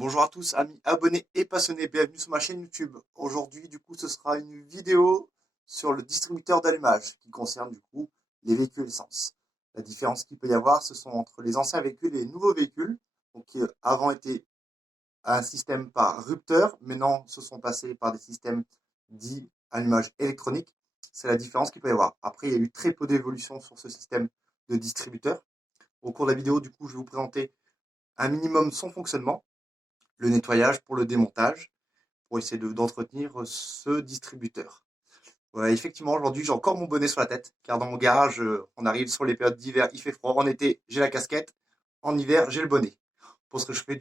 Bonjour à tous, amis abonnés et passionnés, bienvenue sur ma chaîne YouTube. Aujourd'hui, ce sera une vidéo sur le distributeur d'allumage qui concerne les véhicules essence. La différence qu'il peut y avoir, ce sont entre les anciens véhicules et les nouveaux véhicules, qui avant étaient un système par rupteur, maintenant se sont passés par des systèmes dits allumage électronique. C'est la différence qu'il peut y avoir. Après, il y a eu très peu d'évolution sur ce système de distributeur. Au cours de la vidéo, je vais vous présenter un minimum son fonctionnement, le nettoyage pour le démontage, pour essayer d'entretenir ce distributeur. Ouais, effectivement, aujourd'hui, j'ai encore mon bonnet sur la tête, car dans mon garage, on arrive sur les périodes d'hiver, il fait froid. En été, j'ai la casquette. En hiver, j'ai le bonnet. Pour ce que je fais,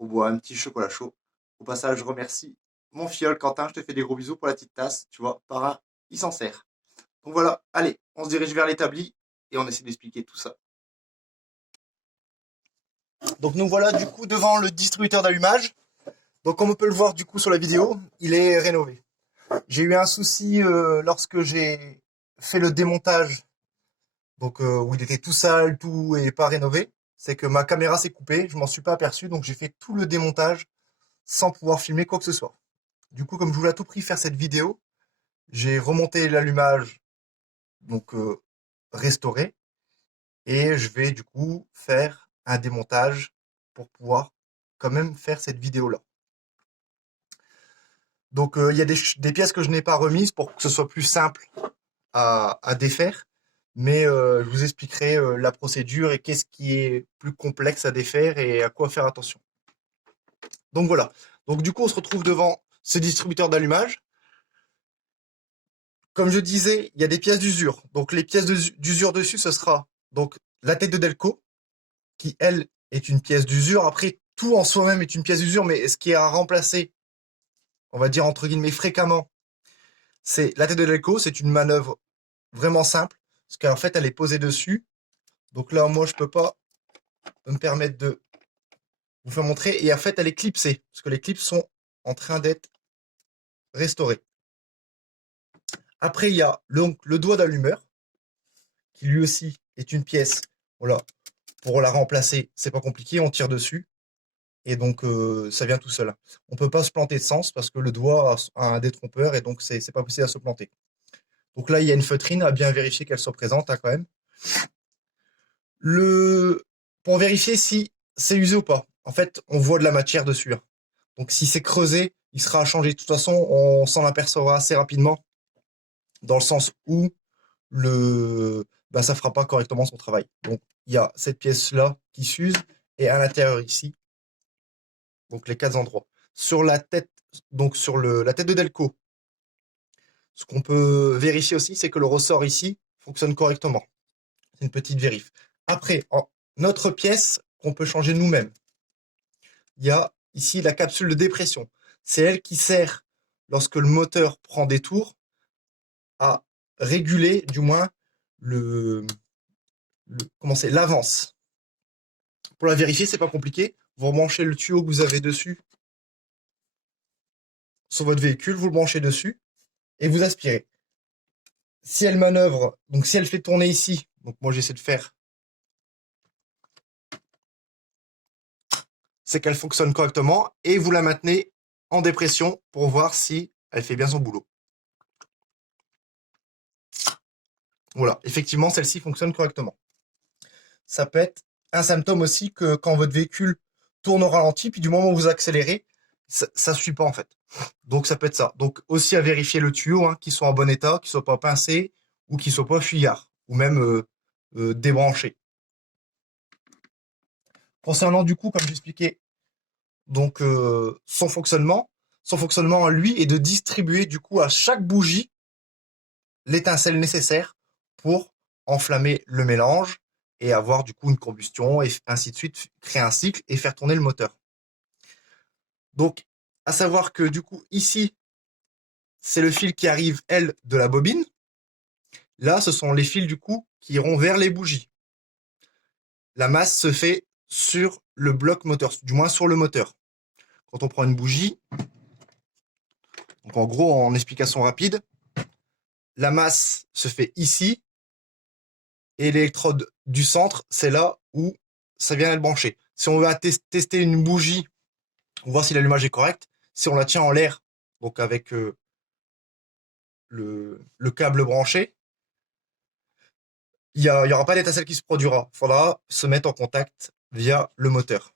on boit un petit chocolat chaud. Au passage, je remercie mon filleul, Quentin. Je te fais des gros bisous pour la petite tasse. Tu vois, par un, il s'en sert. Donc voilà, allez, on se dirige vers l'établi et on essaie d'expliquer tout ça. Donc nous voilà devant le distributeur d'allumage. Donc comme on peut le voir sur la vidéo, il est rénové. J'ai eu un souci lorsque j'ai fait le démontage, où il était tout sale, tout et pas rénové. C'est que ma caméra s'est coupée, je m'en suis pas aperçu, donc j'ai fait tout le démontage sans pouvoir filmer quoi que ce soit. Comme je voulais à tout prix faire cette vidéo, j'ai remonté l'allumage, donc restauré, et je vais faire un démontage pour pouvoir quand même faire cette vidéo-là. Donc il y a des pièces que je n'ai pas remises pour que ce soit plus simple à défaire, mais je vous expliquerai la procédure et qu'est-ce qui est plus complexe à défaire et à quoi faire attention. Donc voilà. Donc on se retrouve devant ce distributeur d'allumage. Comme je disais, il y a des pièces d'usure. Donc les pièces d'usure dessus, ce sera donc la tête de Delco, qui elle est une pièce d'usure. Après, tout en soi-même est une pièce d'usure, mais ce qui est à remplacer, on va dire entre guillemets fréquemment, c'est la tête de Delco. C'est une manœuvre vraiment simple, parce qu'en fait, elle est posée dessus. Donc là, moi, je peux pas me permettre de vous faire montrer. Et en fait, elle est clipsée, parce que les clips sont en train d'être restaurés. Après, il y a le doigt d'allumeur, qui lui aussi est une pièce. Voilà. Pour la remplacer, c'est pas compliqué, on tire dessus. Et donc, ça vient tout seul. On peut pas se planter de sens parce que le doigt a un détrompeur et donc c'est pas possible à se planter. Donc là, il y a une feutrine, à bien vérifier qu'elle soit présente quand même. Pour vérifier si c'est usé ou pas. En fait, on voit de la matière dessus. Donc si c'est creusé, il sera à changer. De toute façon, on s'en apercevra assez rapidement, dans le sens où ça fera pas correctement son travail. Donc il y a cette pièce-là qui s'use et à l'intérieur ici, donc les 4 endroits. Sur la tête, donc sur la tête de Delco, ce qu'on peut vérifier aussi, c'est que le ressort ici fonctionne correctement. C'est une petite vérif. Après, en notre pièce qu'on peut changer nous-mêmes, il y a ici la capsule de dépression. C'est elle qui sert, lorsque le moteur prend des tours, à réguler du moins l'avance. Pour la vérifier, c'est pas compliqué. Vous rebranchez le tuyau que vous avez dessus sur votre véhicule, vous le branchez dessus et vous aspirez. Si elle manœuvre, donc si elle fait tourner ici, donc moi j'essaie de faire, c'est qu'elle fonctionne correctement et vous la maintenez en dépression pour voir si elle fait bien son boulot. Voilà, effectivement, celle-ci fonctionne correctement. Ça peut être un symptôme aussi que quand votre véhicule tourne au ralenti, puis du moment où vous accélérez, ça suit pas en fait. Donc ça peut être ça. Donc aussi à vérifier le tuyau, qu'il soit en bon état, qu'il soit pas pincé ou qu'il soit pas fuyard ou même débranché. Concernant comme j'expliquais, donc son fonctionnement à lui est de distribuer à chaque bougie l'étincelle nécessaire pour enflammer le mélange et avoir une combustion et ainsi de suite, créer un cycle et faire tourner le moteur. Donc, à savoir que ici, c'est le fil qui arrive, elle, de la bobine. Là, ce sont les fils qui iront vers les bougies. La masse se fait sur le bloc moteur, du moins sur le moteur. Quand on prend une bougie, donc en gros, en explication rapide, la masse se fait ici et l'électrode du centre, c'est là où ça vient être branché. Si on va tester une bougie On voit si l'allumage est correct. Si on la tient en l'air, donc avec le câble branché, il y aura pas d'étincelle qui se produira. Il faudra se mettre en contact via le moteur,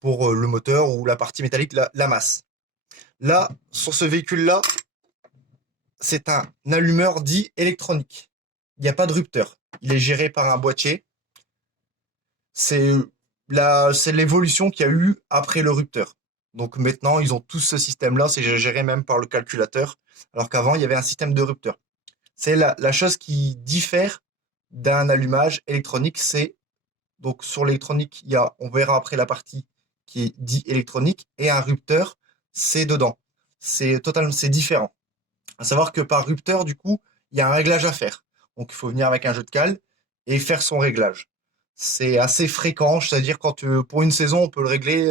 pour le moteur ou la partie métallique, la masse. Là, sur ce véhicule-là, c'est un allumeur dit électronique. Il n'y a pas de rupteur. Il est géré par un boîtier. C'est c'est l'évolution qu'il y a eu après le rupteur. Donc maintenant, ils ont tous ce système-là. C'est géré même par le calculateur, alors qu'avant, il y avait un système de rupteur. C'est la chose qui diffère d'un allumage électronique. C'est donc sur l'électronique, on verra après la partie qui est dit électronique, et un rupteur, c'est dedans. C'est différent. À savoir que par rupteur, du coup, il y a un réglage à faire. Donc, il faut venir avec un jeu de cale et faire son réglage. C'est assez fréquent, c'est-à-dire quand pour une saison, on peut le régler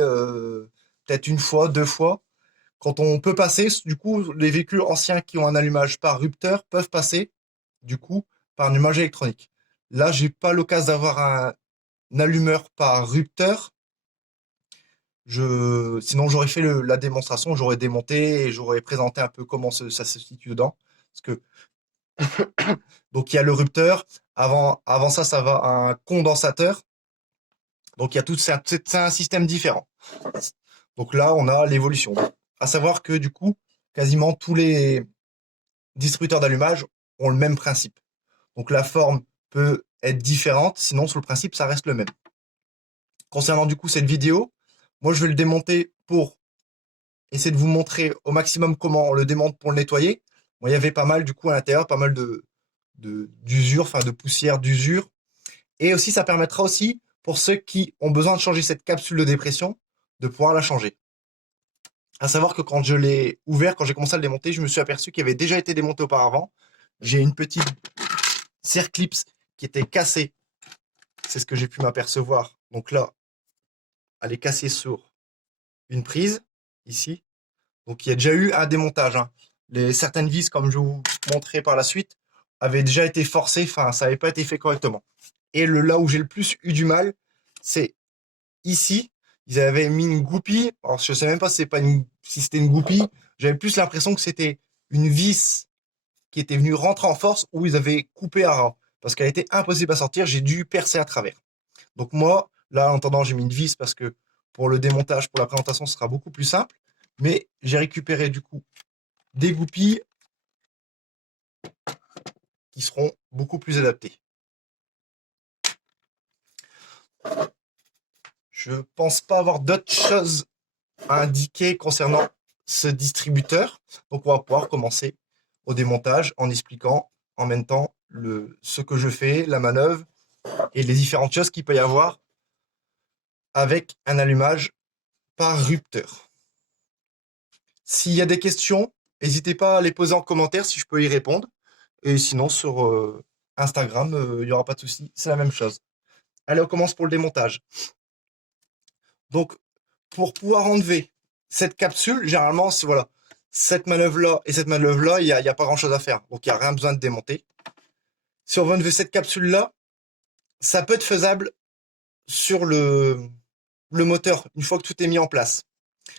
peut-être une fois, deux fois. Quand on peut passer, du coup, les véhicules anciens qui ont un allumage par rupteur peuvent passer, du coup, par un allumage électronique. Là, j'ai pas l'occasion d'avoir un allumeur par rupteur. Sinon, j'aurais fait la démonstration, j'aurais démonté et j'aurais présenté un peu comment ça se situe dedans. Parce que donc il y a le rupteur. Avant ça, ça va à un condensateur. Donc il y a c'est un système différent. Donc là, on a l'évolution. À savoir que du coup, quasiment tous les distributeurs d'allumage ont le même principe. Donc la forme peut être différente, sinon sur le principe, ça reste le même. Concernant du coup cette vidéo, moi je vais le démonter pour essayer de vous montrer au maximum comment on le démonte pour le nettoyer. Bon, il y avait pas mal du coup à l'intérieur, pas mal d'usure, enfin de poussière, d'usure. Et aussi, ça permettra aussi, pour ceux qui ont besoin de changer cette capsule de dépression, de pouvoir la changer. À savoir que quand je l'ai ouvert, quand j'ai commencé à le démonter, je me suis aperçu qu'il avait déjà été démonté auparavant. J'ai une petite serre clips qui était cassée. C'est ce que j'ai pu m'apercevoir. Donc là, elle est cassée sur une prise, ici. Donc il y a déjà eu un démontage, hein. Certaines vis, comme je vais vous montrer par la suite, avaient déjà été forcées, enfin ça n'avait pas été fait correctement. Et là où j'ai le plus eu du mal, c'est ici. Ils avaient mis une goupille. Alors je sais même pas si si c'était une goupille. J'avais plus l'impression que c'était une vis qui était venue rentrer en force, où ils avaient coupé à ras. Parce qu'elle était impossible à sortir, j'ai dû percer à travers. Donc moi, là en attendant, j'ai mis une vis parce que pour le démontage, pour la présentation, ce sera beaucoup plus simple. Mais j'ai récupéré du coup des goupilles qui seront beaucoup plus adaptées. Je pense pas avoir d'autres choses à indiquer concernant ce distributeur. Donc on va pouvoir commencer au démontage en expliquant en même temps ce que je fais, la manœuvre et les différentes choses qu'il peut y avoir avec un allumage par rupteur. S'il y a des questions, n'hésitez pas à les poser en commentaire si je peux y répondre. Et sinon, sur Instagram, il n'y aura pas de souci, c'est la même chose. Allez, on commence pour le démontage. Donc, pour pouvoir enlever cette capsule, généralement, c'est voilà, cette manœuvre-là et cette manœuvre-là, il y a pas grand-chose à faire. Donc, il n'y a rien besoin de démonter. Si on veut enlever cette capsule-là, ça peut être faisable sur le moteur, une fois que tout est mis en place.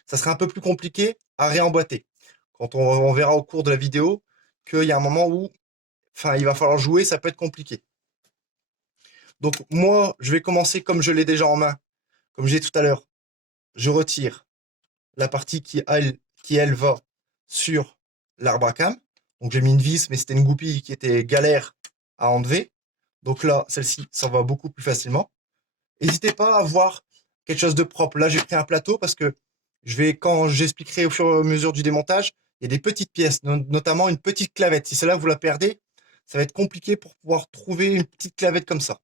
Ça serait un peu plus compliqué à réemboîter. Quand on verra au cours de la vidéo qu'il y a un moment où enfin, il va falloir jouer, ça peut être compliqué. Donc moi, je vais commencer comme je l'ai déjà en main. Comme j'ai dit tout à l'heure, je retire la partie elle va sur l'arbre à cam. Donc j'ai mis une vis, mais c'était une goupille qui était galère à enlever. Donc là, celle-ci, ça va beaucoup plus facilement. N'hésitez pas à voir quelque chose de propre. Là, j'ai pris un plateau parce que quand j'expliquerai au fur et à mesure du démontage, il y a des petites pièces, notamment une petite clavette. Si celle-là, vous la perdez, ça va être compliqué pour pouvoir trouver une petite clavette comme ça.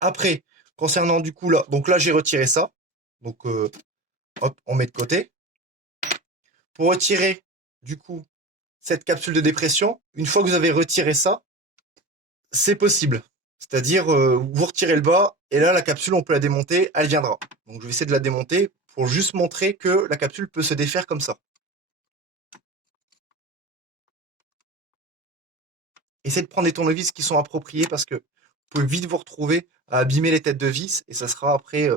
Après, concernant du coup là, donc là j'ai retiré ça. Donc hop, on met de côté. Pour retirer du coup cette capsule de dépression, une fois que vous avez retiré ça, c'est possible. C'est-à-dire vous retirez le bas et là la capsule on peut la démonter, elle viendra. Donc je vais essayer de la démonter pour juste montrer que la capsule peut se défaire comme ça. Essayez de prendre des tournevis qui sont appropriés parce que vous pouvez vite vous retrouver à abîmer les têtes de vis et ça sera après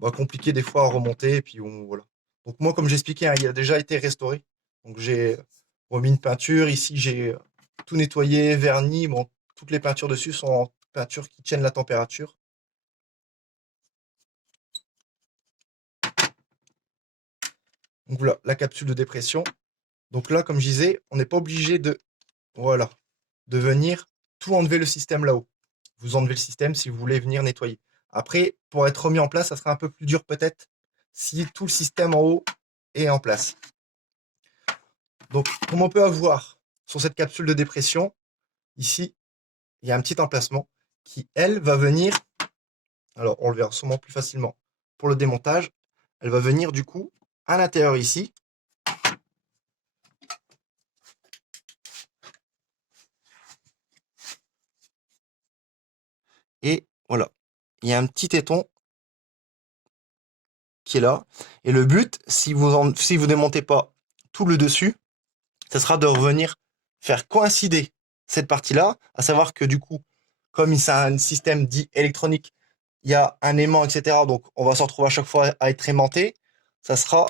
compliqué des fois à remonter. Et puis voilà. Donc moi, comme j'expliquais, hein, il a déjà été restauré. Donc j'ai remis une peinture. Ici, j'ai tout nettoyé, verni. Bon, toutes les peintures dessus sont en peinture qui tiennent la température. Donc voilà, la capsule de dépression. Donc là, comme je disais, on n'est pas obligé de, voilà, de venir tout enlever le système là-haut. Vous enlevez le système si vous voulez venir nettoyer. Après, pour être remis en place, ça sera un peu plus dur peut-être si tout le système en haut est en place. Donc, comme on peut avoir sur cette capsule de dépression, ici, il y a un petit emplacement qui, elle, va venir, alors on le verra sûrement plus facilement pour le démontage, elle va venir du coup à l'intérieur ici. Et voilà, il y a un petit téton qui est là. Et le but, si vous démontez pas tout le dessus, ça sera de revenir faire coïncider cette partie-là, à savoir que du coup, comme c'est un système dit électronique, il y a un aimant, etc. Donc, on va se retrouver à chaque fois à être aimanté. Ça sera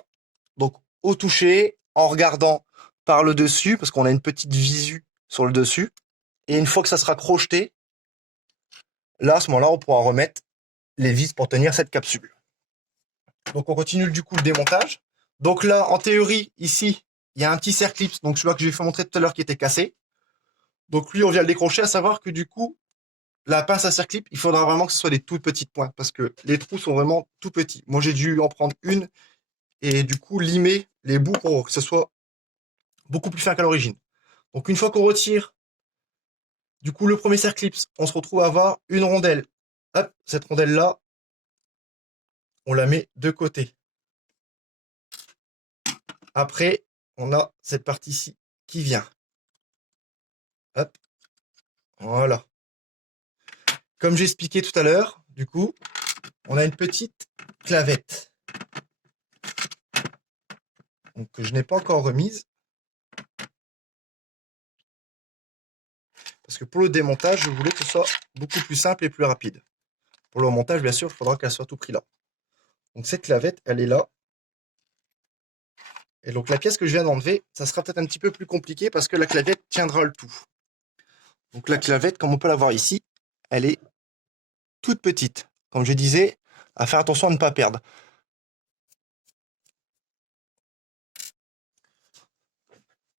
donc au toucher, en regardant par le dessus, parce qu'on a une petite visu sur le dessus. Et une fois que ça sera crocheté, là, à ce moment-là, on pourra remettre les vis pour tenir cette capsule. Donc, on continue du coup le démontage. Donc là, en théorie, ici, il y a un petit circlips, donc celui-là que j'ai fait montrer tout à l'heure qui était cassé. Donc lui, on vient le décrocher, à savoir que du coup, la pince à circlip, il faudra vraiment que ce soit des toutes petites pointes, parce que les trous sont vraiment tout petits. Moi, j'ai dû en prendre une, et du coup, limer les bouts pour que ce soit beaucoup plus fin qu'à l'origine. Donc une fois qu'on retire, du coup, le premier circlips, on se retrouve à avoir une rondelle. Hop, cette rondelle-là, on la met de côté. Après, on a cette partie-ci qui vient. Hop, voilà. Comme j'ai expliqué tout à l'heure, du coup, on a une petite clavette. Donc, que je n'ai pas encore remise. Parce que pour le démontage, je voulais que ce soit beaucoup plus simple et plus rapide. Pour le montage, bien sûr, il faudra qu'elle soit à tout prix là. Donc cette clavette, elle est là. Et donc la pièce que je viens d'enlever, ça sera peut-être un petit peu plus compliqué parce que la clavette tiendra le tout. Donc la clavette, comme on peut la voir ici, elle est toute petite. Comme je disais, à faire attention à ne pas perdre.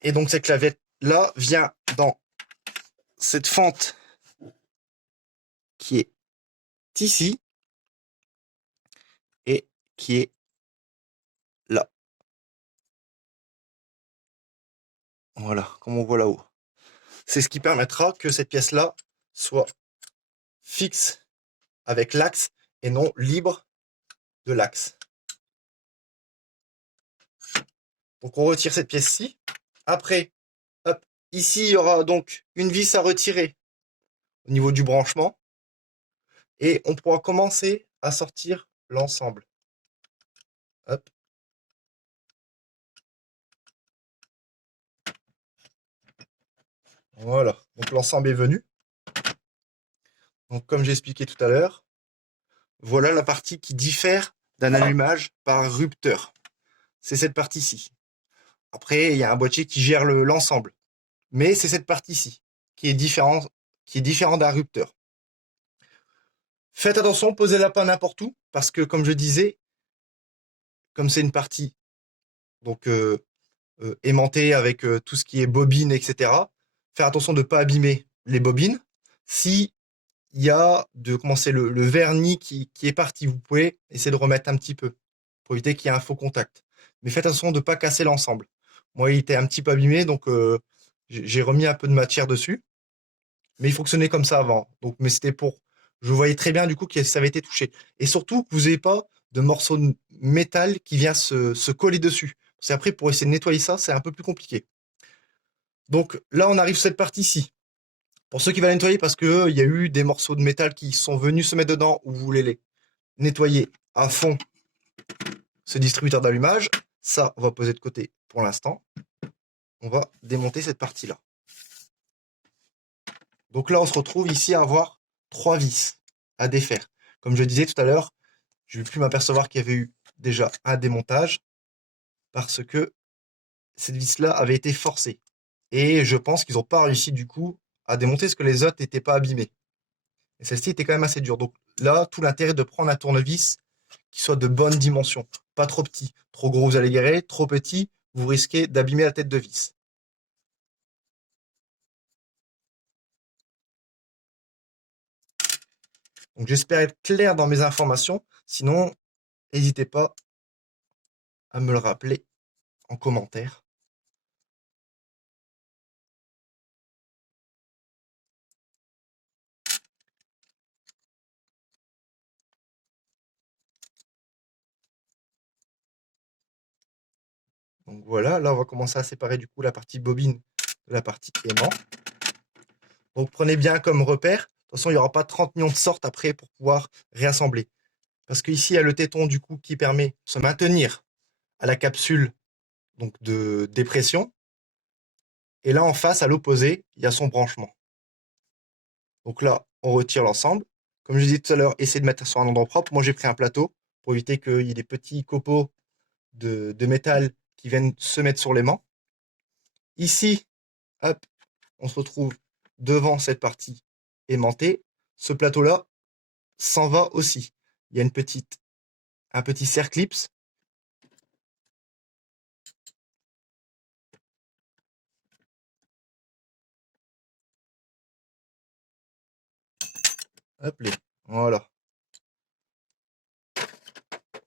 Et donc cette clavette-là vient dans cette fente qui est ici et qui est là. Voilà, comme on voit là-haut. C'est ce qui permettra que cette pièce-là soit fixe avec l'axe et non libre de l'axe. Donc on retire cette pièce-ci. Après, hop, ici il y aura donc une vis à retirer au niveau du branchement. Et on pourra commencer à sortir l'ensemble. Hop. Voilà, donc l'ensemble est venu. Donc comme j'ai expliqué tout à l'heure, voilà la partie qui diffère d'un allumage par rupteur. C'est cette partie-ci. Après, il y a un boîtier qui gère l'ensemble. Mais c'est cette partie-ci qui est différent d'un rupteur. Faites attention, posez-la pas n'importe où, parce que comme je disais, comme c'est une partie donc aimantée avec tout ce qui est bobine, etc., faire attention de ne pas abîmer les bobines. Si il y a le vernis qui est parti, vous pouvez essayer de remettre un petit peu pour éviter qu'il y ait un faux contact. Mais faites attention de ne pas casser l'ensemble. Moi, il était un petit peu abîmé, donc j'ai remis un peu de matière dessus. Mais il fonctionnait comme ça avant. Donc, mais c'était pour. Je voyais très bien du coup que ça avait été touché. Et surtout que vous n'ayez pas de morceaux de métal qui vient se coller dessus. Parce qu'après, pour essayer de nettoyer ça, c'est un peu plus compliqué. Donc là, on arrive sur cette partie-ci. Pour ceux qui veulent nettoyer, parce que il y a eu des morceaux de métal qui sont venus se mettre dedans, ou vous voulez les nettoyer à fond ce distributeur d'allumage, ça, on va poser de côté pour l'instant. On va démonter cette partie-là. Donc là, on se retrouve ici à avoir 3 vis à défaire. Comme je disais tout à l'heure, je vais plus m'apercevoir qu'il y avait eu déjà un démontage parce que cette vis-là avait été forcée. Et je pense qu'ils n'ont pas réussi du coup à démonter parce que les autres n'étaient pas abîmés. Et celle-ci était quand même assez dure. Donc là, tout l'intérêt de prendre un tournevis qui soit de bonne dimension. Pas trop petit. Trop gros, vous allez galérer. Trop petit, vous risquez d'abîmer la tête de vis. Donc j'espère être clair dans mes informations. Sinon, n'hésitez pas à me le rappeler en commentaire. Donc voilà, là on va commencer à séparer du coup la partie bobine de la partie aimant. Donc prenez bien comme repère. De toute façon, il n'y aura pas 30 millions de sortes après pour pouvoir réassembler. Parce qu'ici, il y a le téton du coup qui permet de se maintenir à la capsule donc de dépression. Et là, en face, à l'opposé, il y a son branchement. Donc là, on retire l'ensemble. Comme je disais tout à l'heure, essayez de mettre sur un endroit propre. Moi, j'ai pris un plateau pour éviter qu'il y ait des petits copeaux de métal qui viennent se mettre sur l'aimant. Ici, hop, on se retrouve devant cette partie aimantée. Ce plateau-là s'en va aussi. Il y a un petit cerclips. Hop, voilà.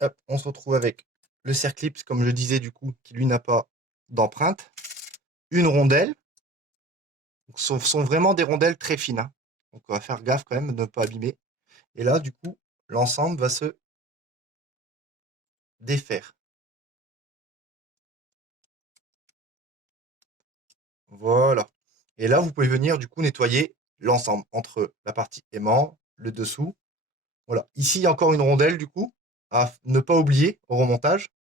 Hop, on se retrouve avec le cerclips, comme je disais du coup, qui lui n'a pas d'empreinte. Une rondelle. Donc, ce sont vraiment des rondelles très fines, hein. Donc on va faire gaffe quand même de ne pas abîmer. Et là, du coup, l'ensemble va se défaire. Voilà. Et là, vous pouvez venir du coup nettoyer l'ensemble entre la partie aimant, le dessous. Voilà. Ici, il y a encore une rondelle du coup à ne pas oublier au remontage.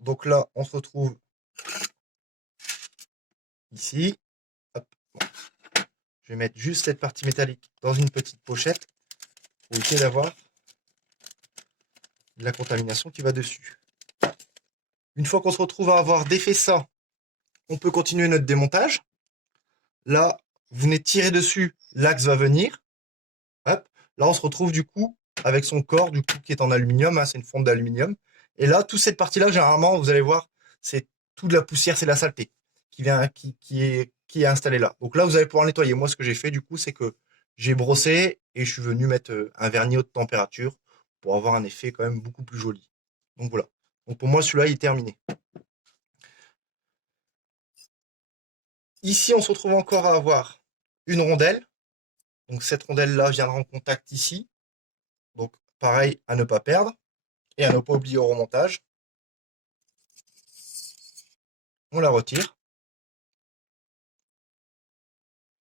Donc là, on se retrouve ici. Hop. Bon. Je vais mettre juste cette partie métallique dans une petite pochette pour éviter d'avoir de la contamination qui va dessus. Une fois qu'on se retrouve à avoir défait ça, on peut continuer notre démontage. Là, vous venez tirer dessus, l'axe va venir. Hop. Là, on se retrouve du coup avec son corps du coup qui est en aluminium, hein, c'est une fonte d'aluminium. Et là, toute cette partie-là, généralement, vous allez voir, c'est toute la poussière, c'est la saleté qui est installée là. Donc là, vous allez pouvoir nettoyer. Moi, ce que j'ai fait du coup, c'est que j'ai brossé et je suis venu mettre un vernis haute température pour avoir un effet quand même beaucoup plus joli. Donc voilà. Donc pour moi, celui-là, il est terminé. Ici, on se retrouve encore à avoir une rondelle. Donc cette rondelle-là viendra en contact ici. Donc pareil, à ne pas perdre et à ne pas oublier au remontage. On la retire.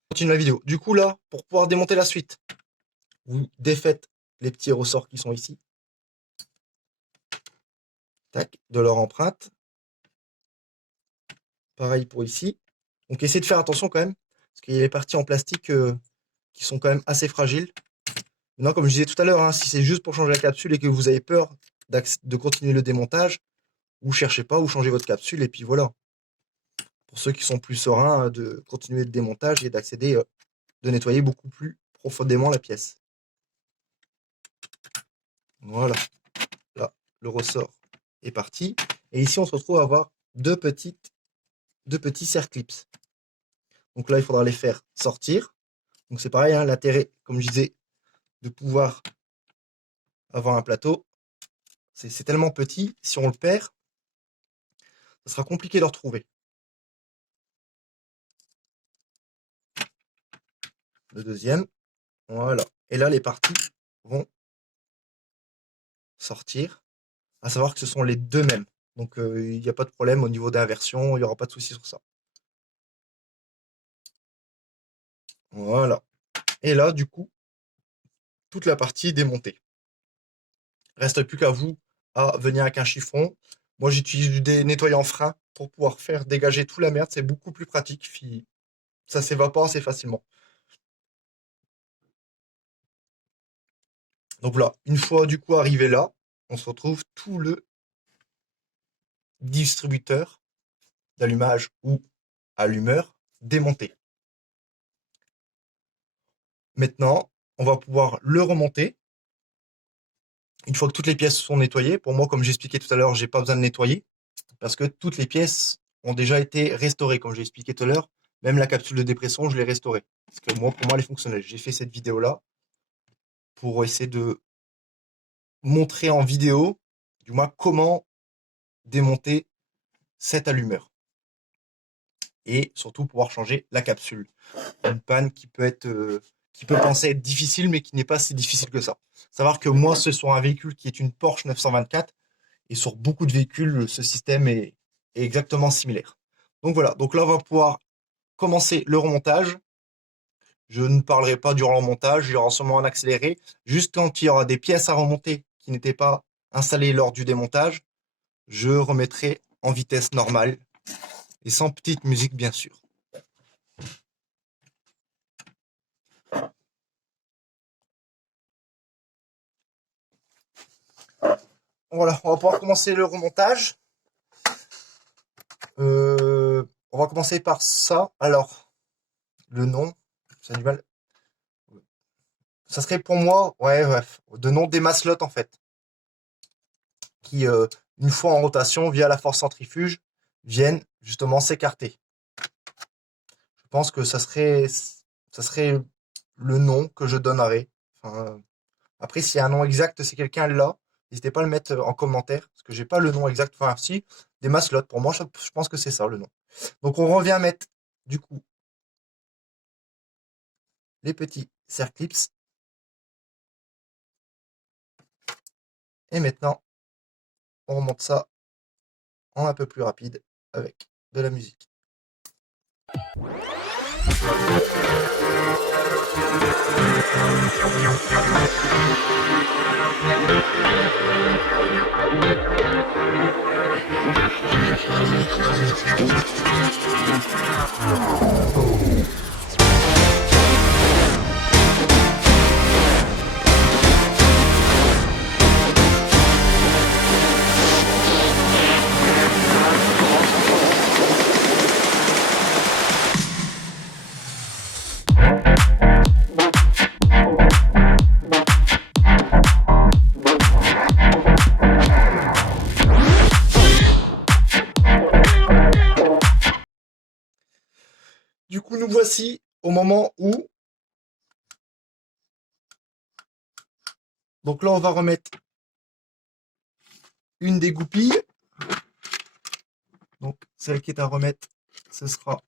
On continue la vidéo. Du coup là, pour pouvoir démonter la suite, vous défaites les petits ressorts qui sont ici. Tac, de leur empreinte. Pareil pour ici. Donc essayez de faire attention quand même, parce qu'il y a les parties en plastique qui sont quand même assez fragiles. Maintenant, comme je disais tout à l'heure, hein, si c'est juste pour changer la capsule et que vous avez peur de continuer le démontage, vous cherchez pas, vous changez votre capsule et puis voilà. Pour ceux qui sont plus sereins de continuer le démontage et d'accéder, de nettoyer beaucoup plus profondément la pièce. Voilà, là, le ressort est parti. Et ici, on se retrouve à avoir deux petits cerclips. Donc là, il faudra les faire sortir. Donc c'est pareil, hein, l'intérêt, comme je disais, de pouvoir avoir un plateau, c'est tellement petit, si on le perd, ça sera compliqué de le retrouver. Le deuxième, voilà. Et là, les parties vont sortir, à savoir que ce sont les deux mêmes. Donc il n'y a pas de problème au niveau d'inversion, il n'y aura pas de souci sur ça. Voilà. Et là, du coup, toute la partie est démontée. Reste plus qu'à vous à venir avec un chiffon. Moi, j'utilise des nettoyants frein pour pouvoir faire dégager toute la merde. C'est beaucoup plus pratique. Ça s'évapore assez facilement. Donc voilà, une fois du coup arrivé là, on se retrouve tout le distributeur d'allumage ou allumeur démonté. Maintenant, on va pouvoir le remonter. Une fois que toutes les pièces sont nettoyées, pour moi, comme j'expliquais tout à l'heure, j'ai pas besoin de nettoyer parce que toutes les pièces ont déjà été restaurées, comme j'ai expliqué tout à l'heure. Même la capsule de dépression, je l'ai restaurée. Parce que moi, pour moi, elle est fonctionnelle. J'ai fait cette vidéo-là pour essayer de montrer en vidéo, du moins, comment démonter cet allumeur. Et surtout pouvoir changer la capsule. Une panne qui peut penser être difficile, mais qui n'est pas si difficile que ça. Savoir que moi, ce sur un véhicule qui est une Porsche 924, et sur beaucoup de véhicules, ce système est exactement similaire. Donc voilà, donc là, on va pouvoir commencer le remontage. Je ne parlerai pas durant le montage, il y aura sûrement un accéléré. Juste quand il y aura des pièces à remonter qui n'étaient pas installées lors du démontage, je remettrai en vitesse normale et sans petite musique, bien sûr. Voilà, on va pouvoir commencer le remontage. On va commencer par ça. Alors, le nom, c'est du mal. Ça serait pour moi, ouais, bref, de nom des maslots en fait, qui, une fois en rotation, via la force centrifuge, viennent justement s'écarter. Je pense que ça serait le nom que je donnerais. Enfin, après, s'il y a un nom exact, si quelqu'un l'a, n'hésitez pas à le mettre en commentaire, parce que j'ai pas le nom exact. Enfin, si, des maslots. Pour moi, je pense que c'est ça le nom. Donc, on revient mettre, du coup, les petits circlips. Et maintenant, on remonte ça en un peu plus rapide avec de la musique. Du coup, nous voici au moment où... Donc là, on va remettre une des goupilles. Donc, celle qui est à remettre, ce sera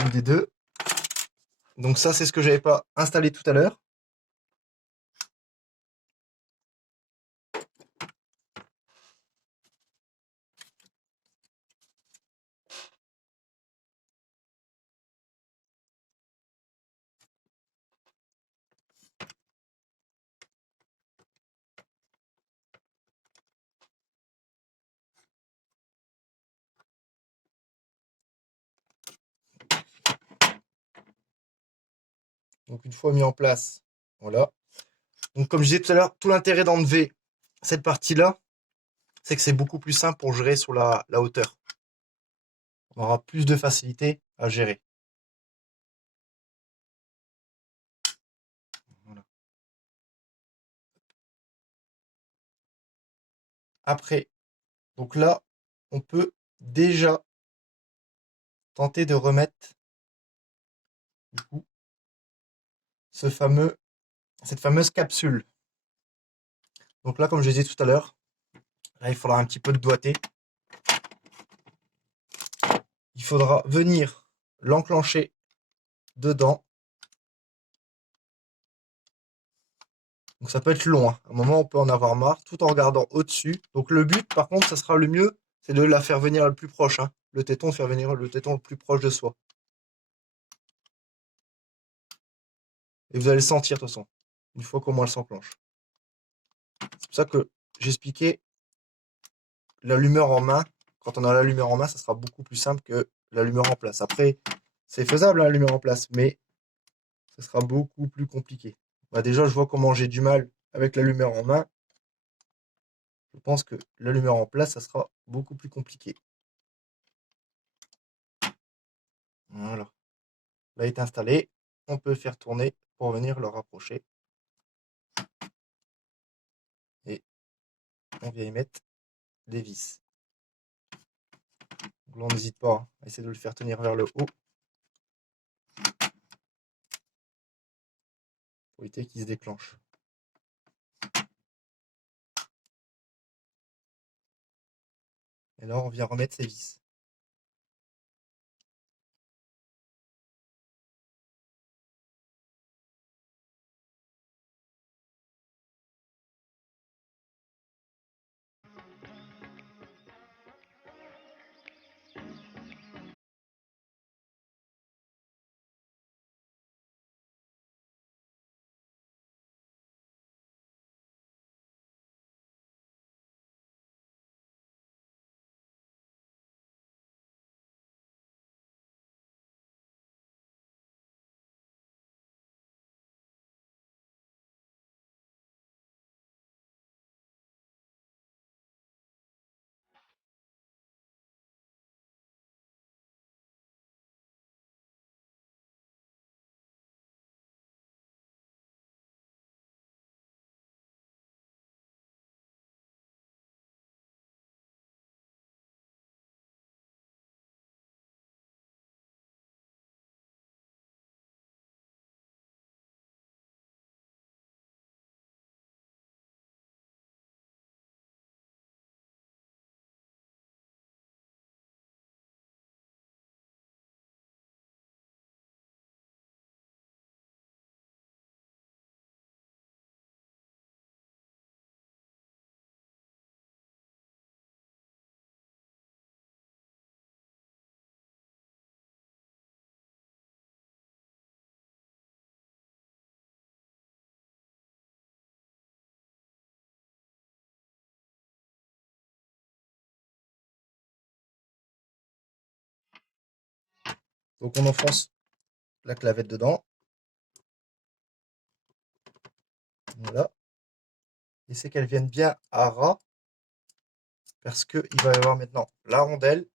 une des deux. Donc ça, c'est ce que j'avais pas installé tout à l'heure. Donc une fois mis en place, voilà. Donc comme je disais tout à l'heure, tout l'intérêt d'enlever cette partie-là, c'est que c'est beaucoup plus simple pour gérer sur la hauteur. On aura plus de facilité à gérer. Voilà. Après, donc là, on peut déjà tenter de remettre du coup cette fameuse capsule. Donc là, comme je disais tout à l'heure, là, il faudra un petit peu de doigté. Il faudra venir l'enclencher dedans. Donc ça peut être long, hein. À un moment, on peut en avoir marre, tout en regardant au-dessus. Donc le but, par contre, ça sera le mieux, c'est de la faire venir le plus proche, hein. Le téton, faire venir le téton le plus proche de soi. Et vous allez le sentir, de toute façon, une fois qu'au moins elle s'enclenche. C'est pour ça que j'expliquais l'allumeur en main. Quand on a l'allumeur en main, ça sera beaucoup plus simple que l'allumeur en place. Après, c'est faisable, hein, l'allumeur en place, mais ce sera beaucoup plus compliqué. Bah déjà, je vois comment j'ai du mal avec l'allumeur en main. Je pense que l'allumeur en place, ça sera beaucoup plus compliqué. Voilà. Là, il est installé. On peut faire tourner pour venir le rapprocher. Et on vient y mettre des vis. Donc là, on n'hésite pas à essayer de le faire tenir vers le haut pour éviter qu'il se déclenche. Et là, on vient remettre ces vis. Donc on enfonce la clavette dedans. Voilà. Et c'est qu'elle vienne bien à ras. Parce qu'il va y avoir maintenant la rondelle.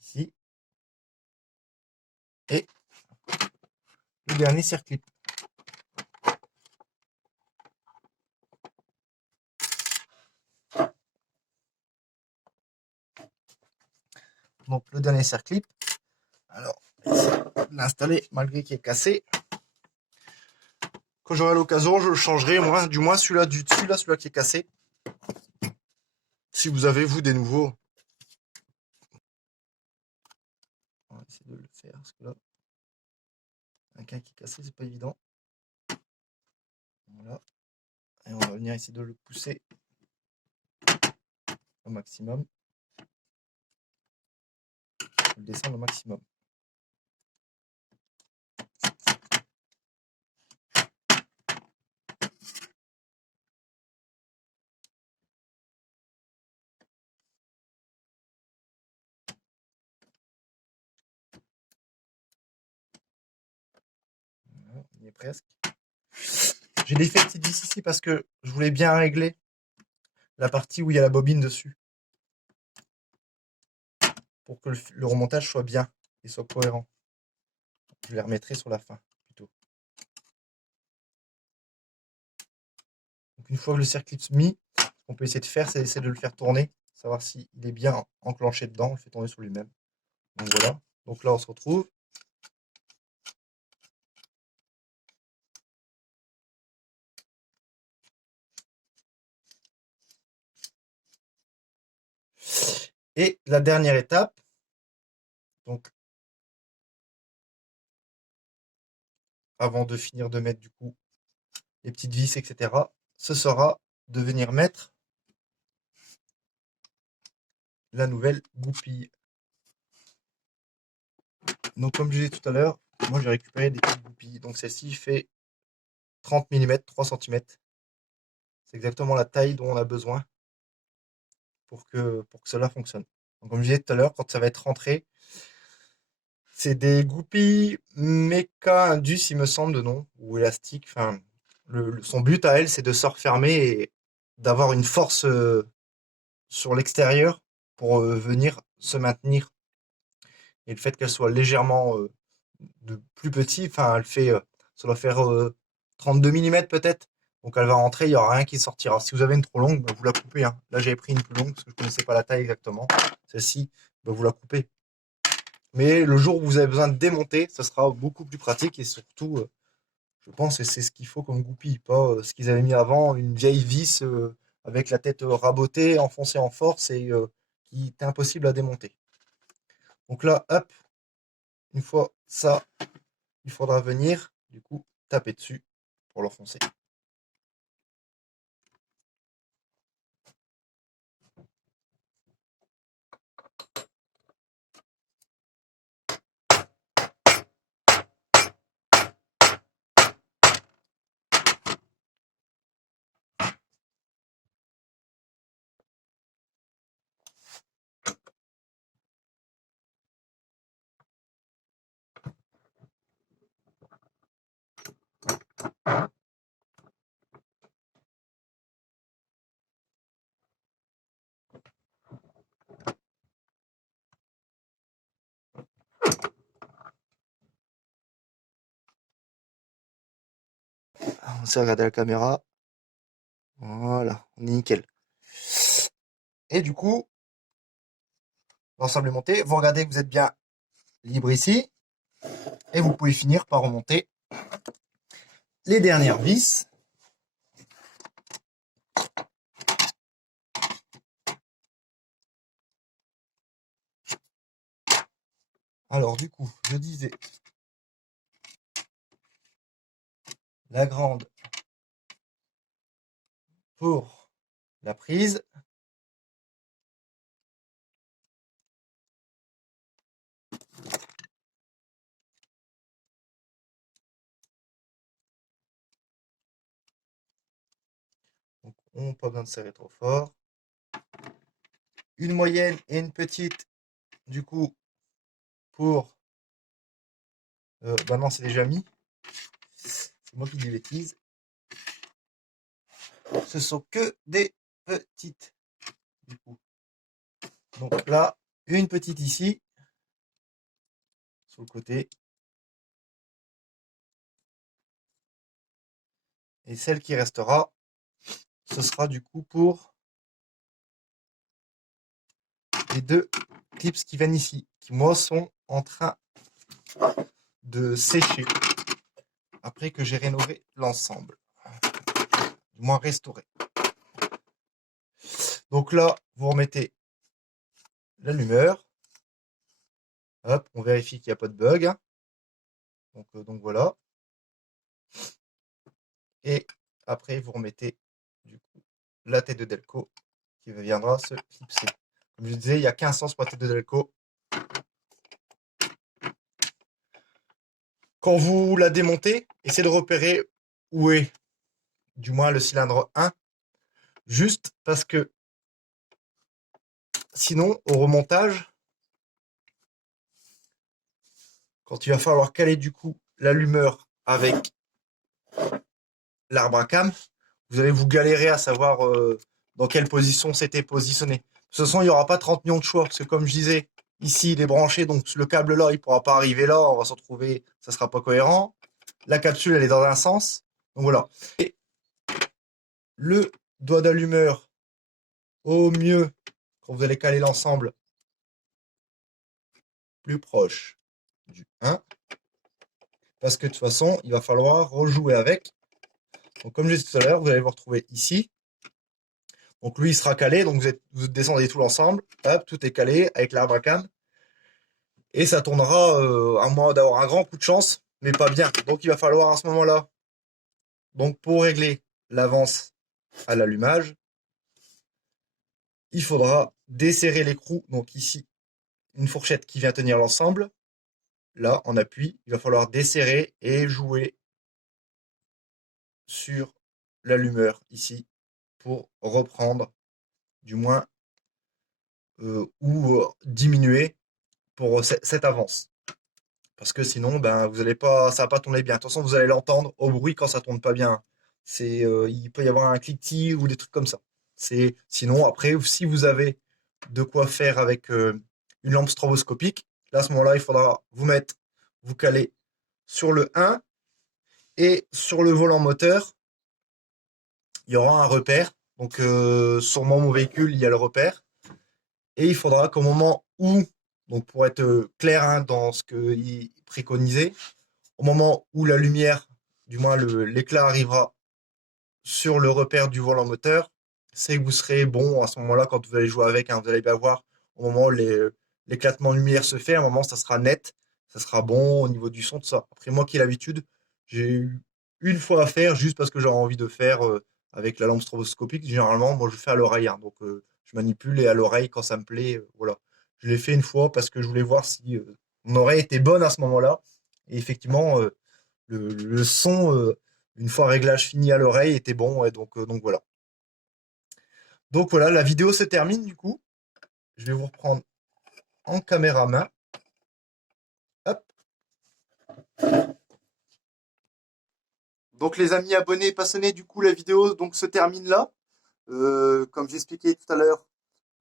Ici. Et le dernier circlip. Donc le dernier circlip. Alors, l'installer malgré qu'il est cassé. Quand j'aurai l'occasion, je le changerai, moi, du moins celui-là du dessus, là, celui-là qui est cassé. Si vous avez, vous, des nouveaux. On va essayer de le faire, parce que là, un qui est cassé, c'est pas évident. Voilà. Et on va venir essayer de le pousser au maximum. Le descendre au maximum. Voilà, on y est presque. J'ai défait cette petite vis ici parce que je voulais bien régler la partie où il y a la bobine dessus. Pour que le remontage soit bien et soit cohérent. Je les remettrai sur la fin, plutôt. Donc une fois que le circlip mis, ce qu'on peut essayer de faire, c'est essayer de le faire tourner, savoir s'il est bien enclenché dedans, on le fait tourner sur lui-même. Donc voilà. Donc là, on se retrouve. Et la dernière étape, donc avant de finir de mettre du coup les petites vis, etc., ce sera de venir mettre la nouvelle goupille. Donc comme je disais tout à l'heure, moi j'ai récupéré des petites goupilles. Donc celle-ci fait 30 mm, 3 cm. C'est exactement la taille dont on a besoin pour que cela fonctionne. Donc comme je disais tout à l'heure, quand ça va être rentré, C'est des goupilles Mecha Indus, il me semble, de nom, ou élastique. Enfin, son but à elle, c'est de se refermer et d'avoir une force sur l'extérieur pour venir se maintenir. Et le fait qu'elle soit légèrement de plus petit, enfin, ça doit faire 32 mm peut-être. Donc elle va rentrer, il n'y aura rien qui sortira. Si vous avez une trop longue, bah, vous la coupez, hein. Là, j'avais pris une plus longue parce que je ne connaissais pas la taille exactement. Celle-ci, bah, vous la coupez. Mais le jour où vous avez besoin de démonter, ça sera beaucoup plus pratique et surtout, je pense que c'est ce qu'il faut comme goupille, pas ce qu'ils avaient mis avant, une vieille vis avec la tête rabotée, enfoncée en force et qui était impossible à démonter. Donc là, hop, une fois ça, il faudra venir, du coup, taper dessus pour l'enfoncer. On s'est regardé la caméra. Voilà, on est nickel. Et du coup, l'ensemble est monté. Vous regardez que vous êtes bien libre ici. Et vous pouvez finir par remonter les dernières vis. Alors du coup, je disais, la grande pour la prise. Donc, on n'a pas besoin de serrer trop fort. Une moyenne et une petite, du coup, pour... bah non, c'est déjà mis. C'est moi qui dis bêtises. Ce sont que des petites, du coup. Donc là, une petite ici, sur le côté. Et celle qui restera, ce sera du coup pour les deux clips qui viennent ici, qui moi sont en train de sécher après que j'ai rénové l'ensemble, du moins restauré. Donc là, vous remettez l'allumeur. Hop, on vérifie qu'il n'y a pas de bug. Donc voilà. Et après, vous remettez du coup la tête de Delco qui viendra se clipser. Comme je disais, il n'y a qu'un sens pour la tête de Delco. Quand vous la démontez, essayez de repérer où est du moins le cylindre 1. Juste parce que sinon, au remontage, quand il va falloir caler du coup l'allumeur avec l'arbre à cam, vous allez vous galérer à savoir dans quelle position c'était positionné. De toute façon, il n'y aura pas 30 millions de choix, parce que comme je disais, ici il est branché, donc le câble là, il ne pourra pas arriver là, on va se retrouver, ça ne sera pas cohérent. La capsule, elle est dans un sens. Donc voilà. Et le doigt d'allumeur, au mieux, quand vous allez caler l'ensemble, plus proche du 1. Parce que de toute façon, il va falloir rejouer avec. Donc comme je disais tout à l'heure, vous allez vous retrouver ici. Donc lui, il sera calé, donc vous descendez tout l'ensemble. Hop, tout est calé avec l'arbre à cam. Et ça tournera à moins d'avoir un grand coup de chance, mais pas bien. Donc il va falloir à ce moment-là, donc pour régler l'avance à l'allumage, il faudra desserrer l'écrou. Donc ici, une fourchette qui vient tenir l'ensemble. Là, en appui, il va falloir desserrer et jouer sur l'allumeur ici pour reprendre du moins ou diminuer pour cette avance. Parce que sinon, ben, vous allez pas, ça va pas tourner bien. De toute façon, vous allez l'entendre au bruit quand ça tourne pas bien. Il peut y avoir un cliquetis ou des trucs comme ça. Sinon, après, si vous avez de quoi faire avec une lampe stroboscopique, là, à ce moment-là, il faudra vous caler sur le 1 et sur le volant moteur, il y aura un repère. Donc, sur mon véhicule, il y a le repère. Et il faudra qu'au moment où, donc pour être clair hein, dans ce qu'il préconisait, au moment où la lumière, du moins l'éclat arrivera sur le repère du volant moteur, c'est que vous serez bon à ce moment-là quand vous allez jouer avec. Hein, vous allez bien voir au moment où l'éclatement de lumière se fait, à un moment ça sera net, ça sera bon au niveau du son, tout ça. Après moi qui ai l'habitude, j'ai eu une fois à faire juste parce que j'avais envie de faire avec la lampe stroboscopique. Généralement, moi je fais à l'oreille, hein, donc je manipule et à l'oreille quand ça me plaît. Voilà. Je l'ai fait une fois parce que je voulais voir si mon oreille était bonne à ce moment-là. Et effectivement, le son, une fois réglage fini à l'oreille, était bon. Ouais, donc voilà. Donc voilà, la vidéo se termine du coup. Je vais vous reprendre en caméra main. Hop. Donc les amis abonnés et passionnés, du coup la vidéo donc se termine là. Comme j'expliquais tout à l'heure,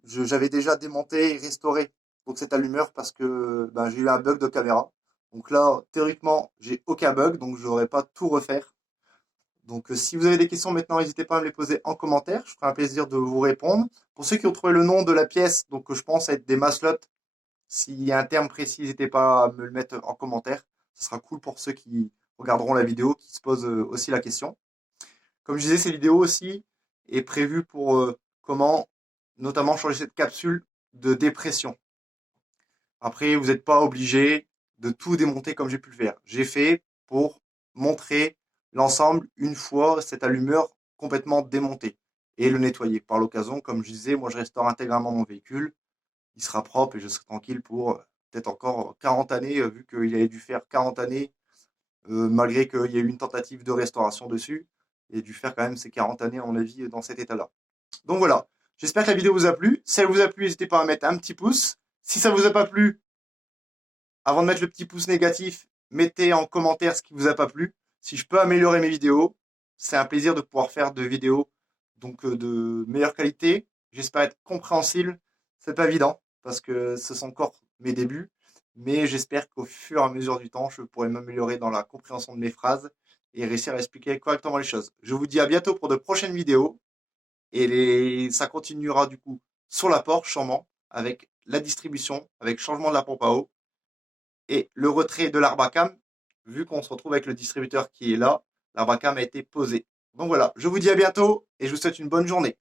j'avais déjà démonté et restauré donc cet allumeur parce que ben, j'ai eu un bug de caméra. Donc là, théoriquement, j'ai aucun bug, donc je n'aurai pas tout refaire. Donc si vous avez des questions maintenant, n'hésitez pas à me les poser en commentaire. Je ferai un plaisir de vous répondre. Pour ceux qui ont trouvé le nom de la pièce, donc je pense être des maslots, s'il y a un terme précis, n'hésitez pas à me le mettre en commentaire. Ce sera cool pour ceux qui regarderont la vidéo, qui se posent aussi la question. Comme je disais, cette vidéo aussi est prévue pour comment notamment changer cette capsule de dépression. Après, vous n'êtes pas obligé de tout démonter comme j'ai pu le faire. J'ai fait pour montrer l'ensemble une fois cet allumeur complètement démonté et le nettoyer. Par l'occasion, comme je disais, moi je restaure intégralement mon véhicule. Il sera propre et je serai tranquille pour peut-être encore 40 années, vu qu'il avait dû faire 40 années, malgré qu'il y ait eu une tentative de restauration dessus. Il a dû faire quand même ces 40 années, à mon avis, dans cet état-là. Donc voilà, j'espère que la vidéo vous a plu. Si elle vous a plu, n'hésitez pas à mettre un petit pouce. Si ça vous a pas plu, avant de mettre le petit pouce négatif, mettez en commentaire ce qui vous a pas plu. Si je peux améliorer mes vidéos, c'est un plaisir de pouvoir faire de vidéos donc de meilleure qualité. J'espère être compréhensible. C'est pas évident parce que ce sont encore mes débuts, mais j'espère qu'au fur et à mesure du temps, je pourrai m'améliorer dans la compréhension de mes phrases et réussir à expliquer correctement les choses. Je vous dis à bientôt pour de prochaines vidéos et ça continuera du coup sur la Porsche sûrement avec la distribution, avec changement de la pompe à eau et le retrait de l'Arbacam, vu qu'on se retrouve avec le distributeur qui est là, l'Arbacam a été posé. Donc voilà, je vous dis à bientôt et je vous souhaite une bonne journée.